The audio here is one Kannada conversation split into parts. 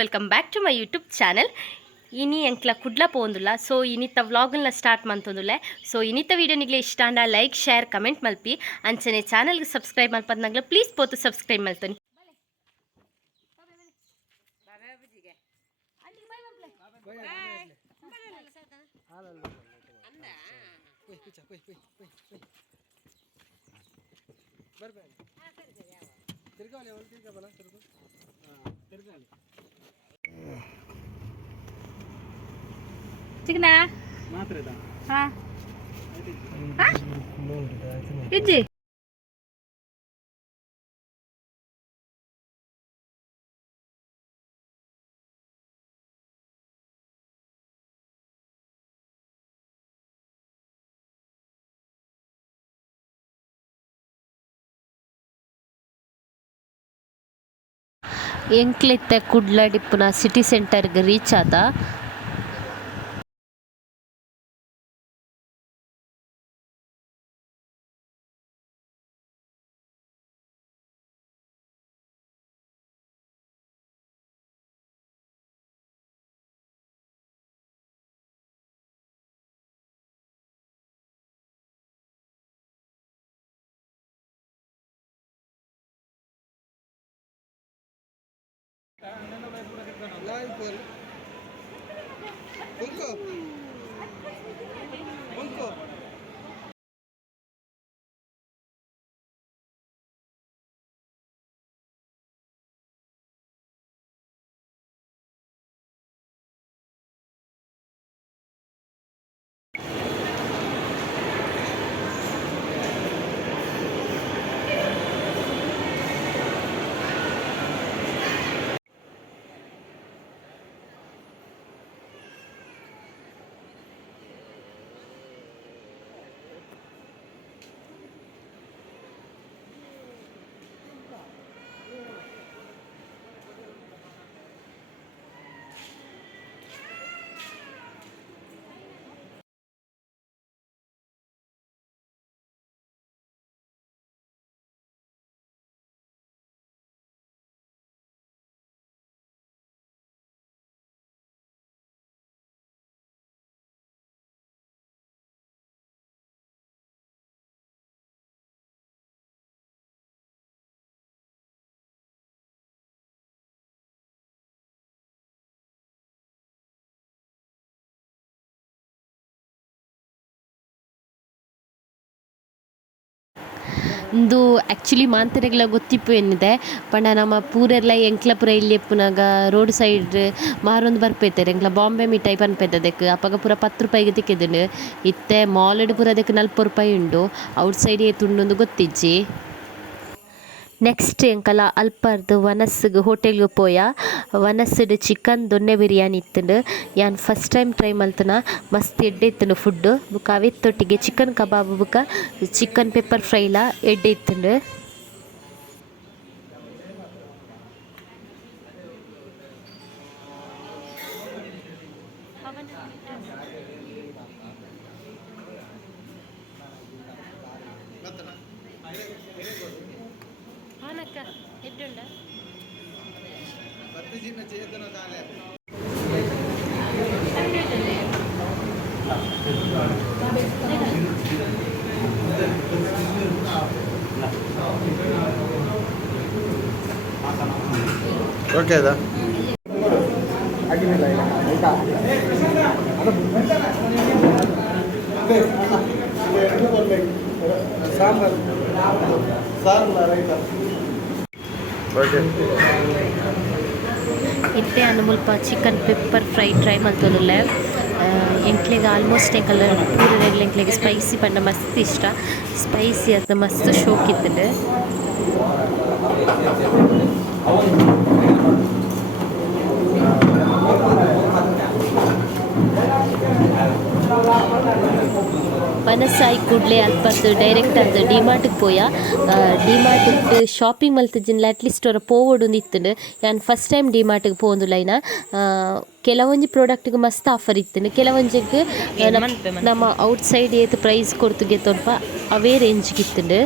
Welcome back to my YouTube channel. ಇನಿ ಎಂಕ್ಲ ಕುಡ್ಲ ಪೋಂದುಲ್ಲ. ಸೊ ಇನಿತ ವ್ಲಾಗ್ನ ಸ್ಟಾರ್ಟ್ ಮಂತೊಂದುಲ್ಲೆ. ಸೊ ಇನಿತ ವಿಡಿಯೋ ನಿಗ್ಲೆ ಇಷ್ಟ ಅಂಡ ಲೈಕ್ ಶೇರ್ ಕಮೆಂಟ್ ಮಲ್ಪಿ ಅಂಚನೆ ಚಾನಲ್ಗೆ ಸಬ್ಸ್ಕ್ರೈಬ್ ಮಲ್ಪದ್ ನಂಗ್ಲ ಪ್ಲೀಸ್ ಪೋತು ಸಬ್ಸ್ಕ್ರೈಬ್ ಮಲ್ತೊನಿ. ಚಿಕನಾ ಮಾತ್ರದಾ ಹಾ ಇಜ್ಜಿ ಎಂಕ್ಲೆತ್ತ ಕುಡ್ಲ ಡಿಪ್ಪುನ ಸಿಟಿ ಸೆಂಟರ್ಗೆ ರೀಚ್ ಆದ. ಇಂದು ಆ್ಯಕ್ಚುಲಿ ಮಾಂತರೆಗ್ಲ ಗೊತ್ತಿಪ್ಪು ಎನ್ನಿದೆ ಪಂಡ ನಮ್ಮ ಪೂರೆರ್ಲ ಎಂಕ್ಲ ಪೂರ ಇಲ್ಲಿ ಎಪ್ಪುನಾಗ ರೋಡ್ ಸೈಡ್ ಮಾರೊಂದು ಬರ್ಪೇತಾರೆ ಎಂಕ್ಲ ಬಾಂಬೆ ಮಿಠಾಯಿ ಪನ್ಪೆದ್ದದಕ್ಕೆ ಅಪ್ಪಗ ಪೂರ 10 ರೂಪಾಯಿಗೆ ತಿಕ್ಕಿದ್ದುಂಡು ಇತ್ತೆ ಮಾಲ್ಡ್ ಪೂರ ಅದಕ್ಕೆ 40 ರೂಪಾಯಿ ಉಂಡು ಔಟ್ ಸೈಡ್ ಏತುಂಡು ಗೊತ್ತಿಜ್ಜಿ. ನೆಕ್ಸ್ಟ್ ಎಂಕಲ ಅಲ್ಪರ್ದು ವನಸ್ಗೆ ಹೋಟೆಲ್ಗೆ ಪೋಯ ವನಸ್ಡ್ ಚಿಕನ್ ದೊನ್ನೆ ಬಿರಿಯಾನಿ ಇತ್ತುಂಡು ಯಾನ್ ಫಸ್ಟ್ ಟೈಮ್ ಟ್ರೈ ಮಲ್ತನ ಮಸ್ತ್ ಎಡ್ಡೆ ಇತ್ತುಂಡು ಫುಡ್ ಬುಕ್ಕ ಅವೆತ್ತೊಟ್ಟಿಗೆ ಚಿಕನ್ ಕಬಾಬ್ ಬುಕ್ಕ ಚಿಕನ್ ಪೆಪ್ಪರ್ ಫ್ರೈಲ ಎಡ್ಡೆ ಇತ್ತುಂಡು. ಓಕೆ ಅದಾ ಇತ್ತೆ ಅನ್ನು ಮುಲ್ಪ ಚಿಕನ್ ಪೆಪ್ಪರ್ ಫ್ರೈ ಟ್ರೈ ಮಲ್ತೊಂದುಲ್ಲೆ ಎಂಕ್ಲೆಗ್ ಆಲ್ಮೋಸ್ಟ್ ಎಂಕಲ್ಲ ಪೂರೆರೆಗ್ಲ ಎಂಕ್ಲೆಗ್ ಸ್ಪೈಸಿ ಪಂಡ ಮಸ್ತ್ ಇಷ್ಟ. ಸ್ಪೈಸಿ ಅದು ಮಸ್ತ್ ಶೋಕ್ ಇತ್ತುಂಡು. ಮನಸ್ಸಾಯಿ ಕೂಡಲೇ ಅಲ್ಪತ್ತು ಡೈರೆಕ್ಟ್ ಅದು ಡಿಮಾರ್ಟ್ಗೆ ಪೋಯ ಡಿಮಾರ್ಟ್ ಶಾಪಿಂಗ್ ಮಲ್ತಿದ್ದಿಲ್ಲ ಅಟ್ಲೀಸ್ಟ್ ಅವರ ಪೋವೊಡು ಇತ್ತುಂಡು ನಾನು ಫಸ್ಟ್ ಟೈಮ್ ಡಿಮಾರ್ಟ್ಗೆ ಪೋಂದುಲೈನ ಕೆಲವೊಂಜಿ ಪ್ರಾಡಕ್ಟ್ಗೆ ಮಸ್ತ್ ಆಫರ್ ಇತ್ತುಂಡು ಕೆಲವೊಂಜಿಗೆ ನಮ್ಮ ಔಟ್ ಸೈಡ್ ಏತ್ ಪ್ರೈಸ್ ಕೊಡ್ತುಗೆ ತೊಲ್ಪ ಅವೇ ರೇಂಜ್ಗೆ ಇತ್ತುಂಡು.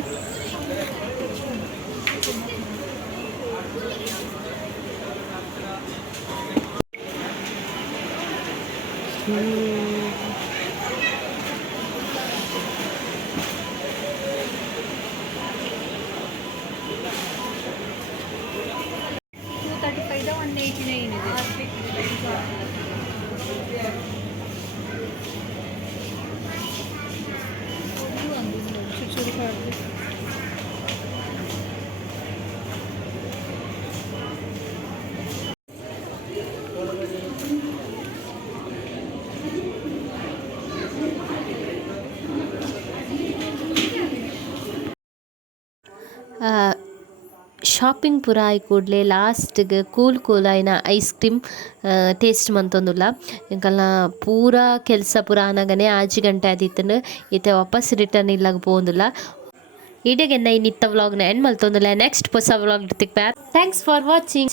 235 189 ಇದೆ. ಶಾಪಿಂಗ್ ಪೂರ ಆಯ್ ಕೂಡಲೇ ಲಾಸ್ಟ್ಗೆ ಕೂಲ್ ಕೂಲ್ ಆಯ್ನ ಐಸ್ ಕ್ರೀಮ್ ಟೇಸ್ಟ್ ಮಂತೊಂದುಲ್ಲ ಎಂಕಲ್ನ ಪೂರ ಕೆಲಸ ಪೂರ ಆನಗನೆ 6 ಗಂಟೆ ಆದಿತ್ತಂಡು ಇತ್ತೆ ವಾಪಸ್ ರಿಟರ್ನ್ ಇಲ್ಲಾಗ ಪೋಂದುಲ್ಲ. ಇಡೆಗೆನ್ನ ಇನ್ನಿತ್ತ ವ್ಲಾಗ್ನ ಎಂಡ್ ಮಲ್ತೊಂದುಲ್ಲ. ನೆಕ್ಸ್ಟ್ ಹೊಸ ವ್ಲಾಗ್ ತಿಕ್ಪ. Thanks for watching.